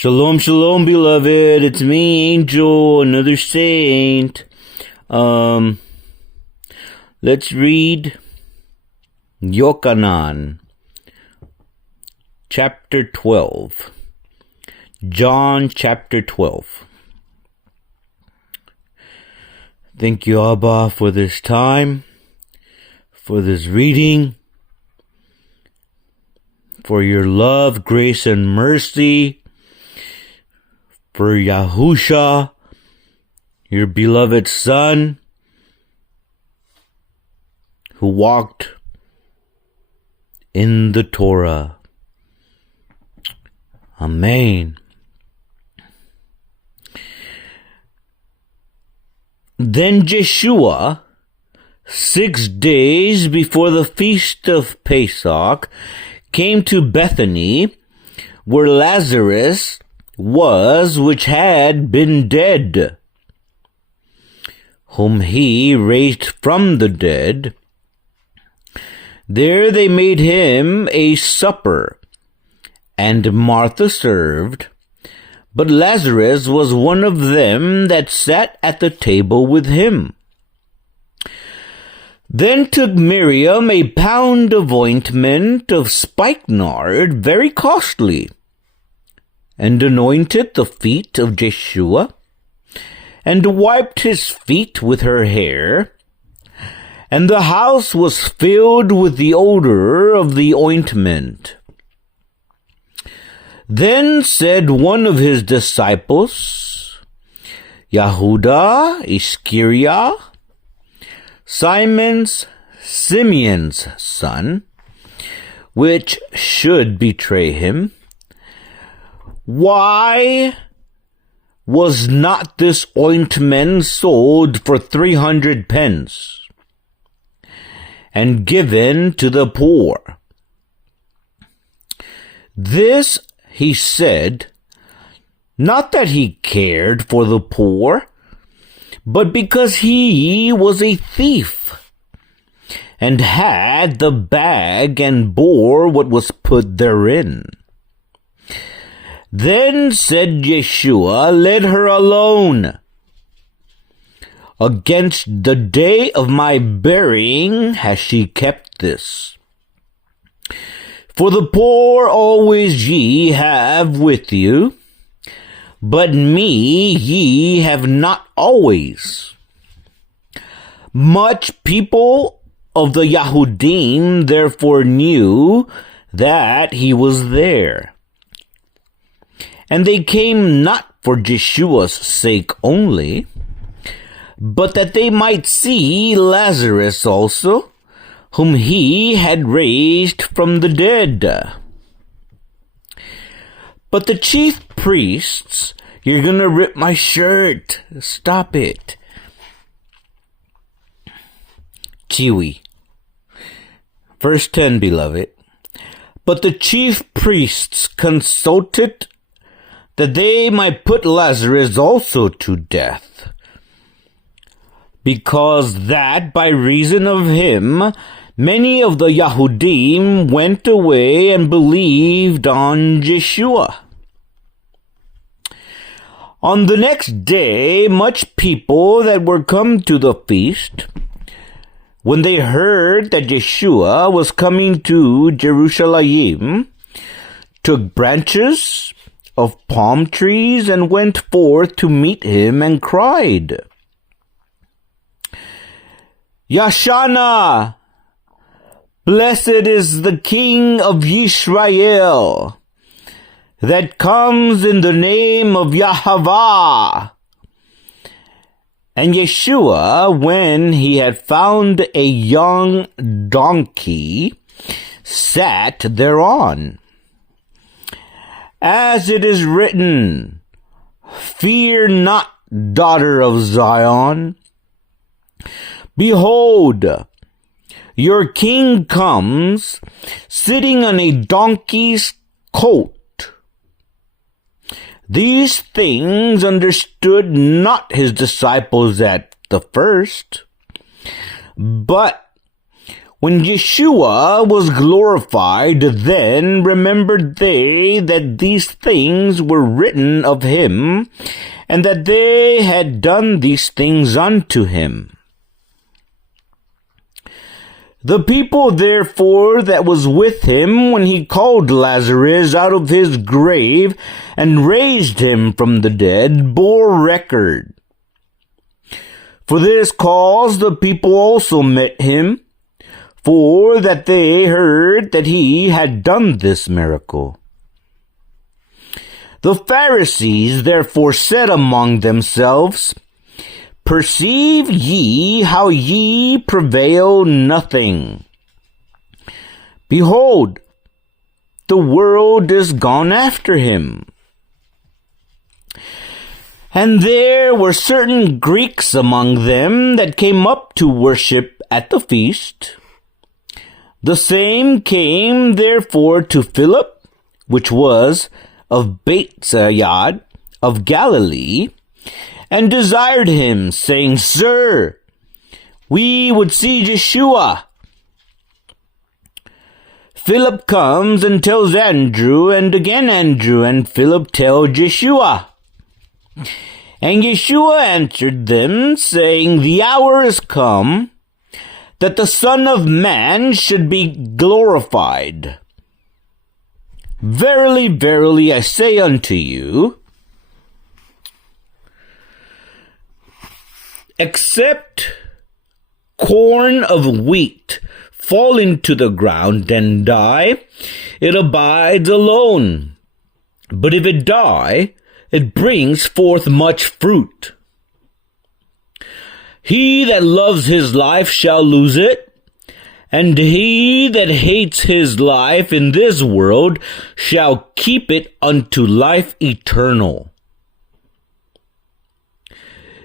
Shalom, shalom, beloved. It's me, Angel, another saint. Let's read Yochanan, chapter 12. John, chapter 12. Thank you, Abba, for this time, for this reading, for your love, grace, and mercy, for Yahusha, your beloved Son, who walked in the Torah. Amen. Then Yeshua, 6 days before the feast of Pesach, came to Bethany, where Lazarus was, which had been dead, whom he raised from the dead. There they made him a supper, and Martha served, but Lazarus was one of them that sat at the table with him. Then took Miriam a pound of ointment of spikenard, very costly, and anointed the feet of Yeshua, and wiped his feet with her hair, and the house was filled with the odor of the ointment. Then said one of his disciples, Yehuda Iscariot, Simeon's son, which should betray him, why was not this ointment sold for 300 pence and given to the poor? This he said, not that he cared for the poor, but because he was a thief, and had the bag and bore what was put therein. Then said Yeshua, let her alone. Against the day of my burying has she kept this. For the poor always ye have with you, but me ye have not always. Much people of the Yahudim therefore knew that he was there. And they came not for Jeshua's sake only, but that they might see Lazarus also, whom he had raised from the dead. But the chief priests, you're gonna rip my shirt. Stop it. Kiwi. Verse 10, beloved. But the chief priests consulted that they might put Lazarus also to death, because that by reason of him many of the Yahudim went away and believed on Yeshua. On the next day, much people that were come to the feast, when they heard that Yeshua was coming to Jerusalem, took branches of palm trees and went forth to meet him and cried, Yochanan, blessed is the King of Israel, that comes in the name of Yahweh. And Yeshua, when he had found a young donkey, sat thereon. As it is written, fear not, daughter of Zion. Behold, your king comes, sitting on a donkey's coat. These things understood not his disciples at the first, but When Yeshua was glorified, then remembered they that these things were written of him, and that they had done these things unto him. The people therefore that was with him when he called Lazarus out of his grave and raised him from the dead bore record. For this cause the people also met him, for that they heard that he had done this miracle. The Pharisees therefore said among themselves, Perceive ye how ye prevail nothing. Behold, the world is gone after him. And there were certain Greeks among them that came up to worship at the feast. The same came therefore to Philip, which was of Bethsaida of Galilee, and desired him, saying, Sir, we would see Yeshua. Philip comes and tells Andrew, and again Andrew and Philip tell Yeshua. And Yeshua answered them, saying, The hour is come, that the Son of Man should be glorified. Verily, verily, I say unto you, except corn of wheat fall into the ground and die, it abides alone. But if it die, it brings forth much fruit. He that loves his life shall lose it, and he that hates his life in this world shall keep it unto life eternal.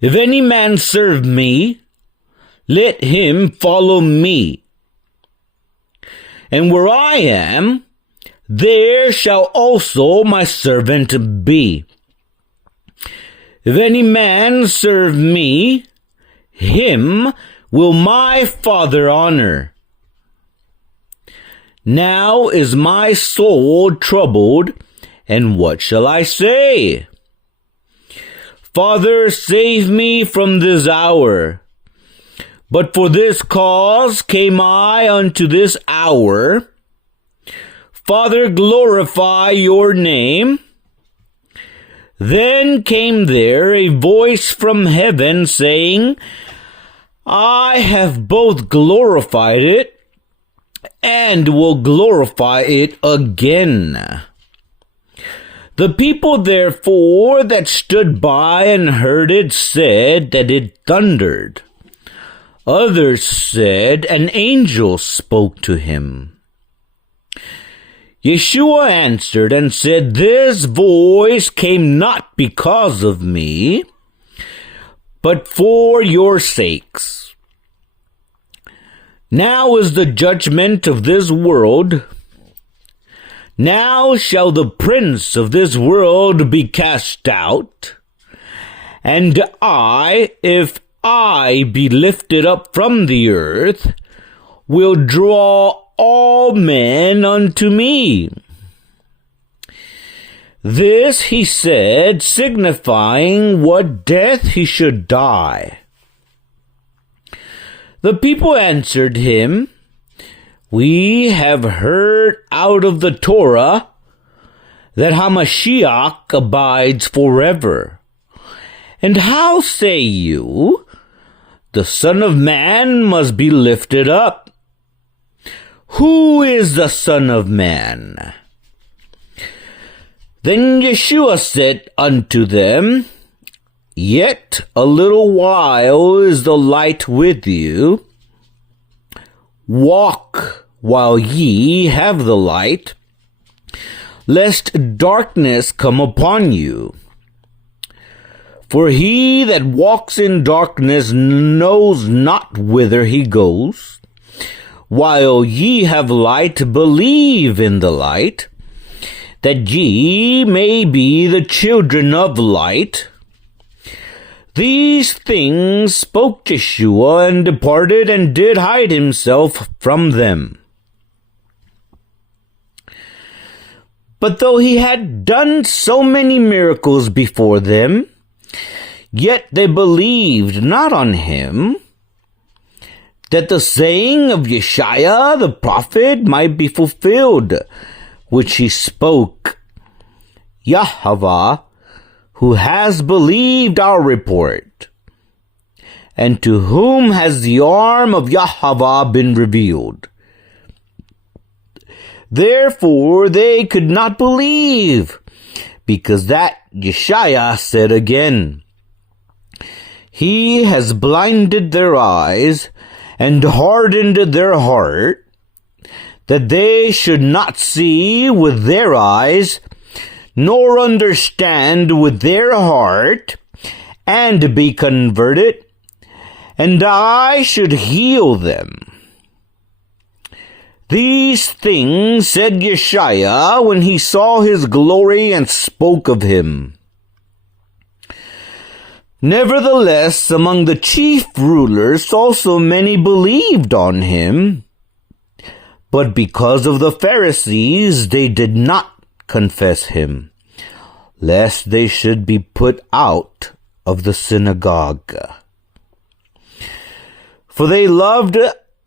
If any man serve me, let him follow me. And where I am, there shall also my servant be. If any man serve me, him will my Father honor. Now is my soul troubled, and what shall I say? Father, save me from this hour. But for this cause came I unto this hour. Father, glorify your name. Then came there a voice from heaven, saying, I have both glorified it, and will glorify it again. The people therefore that stood by and heard it said that it thundered. Others said an angel spoke to him. Yeshua answered and said, This voice came not because of me, but for your sakes. Now is the judgment of this world. Now shall the prince of this world be cast out. And I, if I be lifted up from the earth, will draw all men unto me. This he said, signifying what death he should die. The people answered him, We have heard out of the Torah that Hamashiach abides forever. And how say you, the Son of Man must be lifted up? Who is the Son of Man? Then Yeshua said unto them, Yet a little while is the light with you. Walk while ye have the light, lest darkness come upon you. For he that walks in darkness knows not whither he goes. While ye have light, believe in the light, that ye may be the children of light. These things spoke Yeshua, and departed, and did hide himself from them. But though he had done so many miracles before them, yet they believed not on him, that the saying of Yeshua the prophet might be fulfilled, which he spoke, Yahweh, who has believed our report, and to whom has the arm of Yahweh been revealed. Therefore they could not believe, because that Yeshua said again, He has blinded their eyes, and hardened their heart, that they should not see with their eyes, nor understand with their heart, and be converted, and I should heal them. These things said Yeshua when he saw his glory and spoke of him. Nevertheless, among the chief rulers also many believed on him, but because of the Pharisees they did not confess him, lest they should be put out of the synagogue. For they loved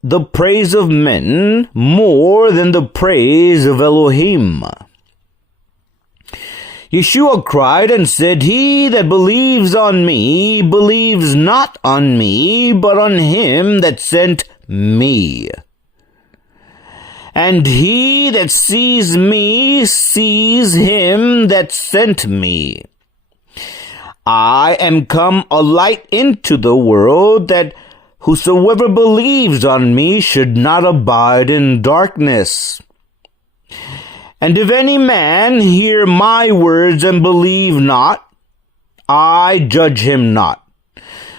the praise of men more than the praise of Elohim. Yeshua cried and said, He that believes on me believes not on me, but on him that sent me. And he that sees me sees him that sent me. I am come a light into the world, that whosoever believes on me should not abide in darkness. And if any man hear my words and believe not, I judge him not.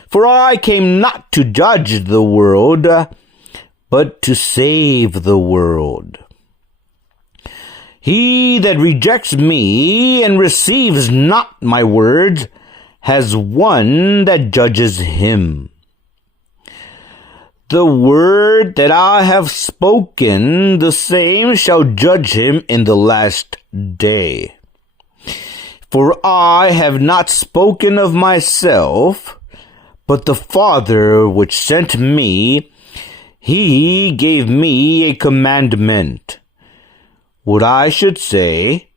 For I came not to judge the world, but to save the world. He that rejects me and receives not my words has one that judges him. The word that I have spoken, the same shall judge him in the last day. For I have not spoken of myself, but the Father which sent me, he gave me a commandment, what I should say,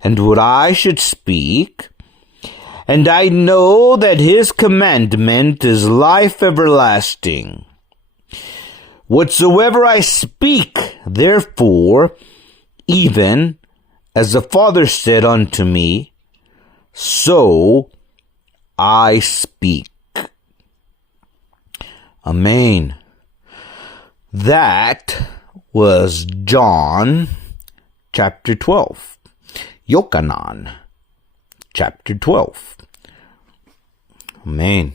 and what I should speak, and I know that his commandment is life everlasting. Whatsoever I speak, therefore, even as the Father said unto me, so I speak. Amen. That was John chapter 12. Yochanan chapter 12. Amen.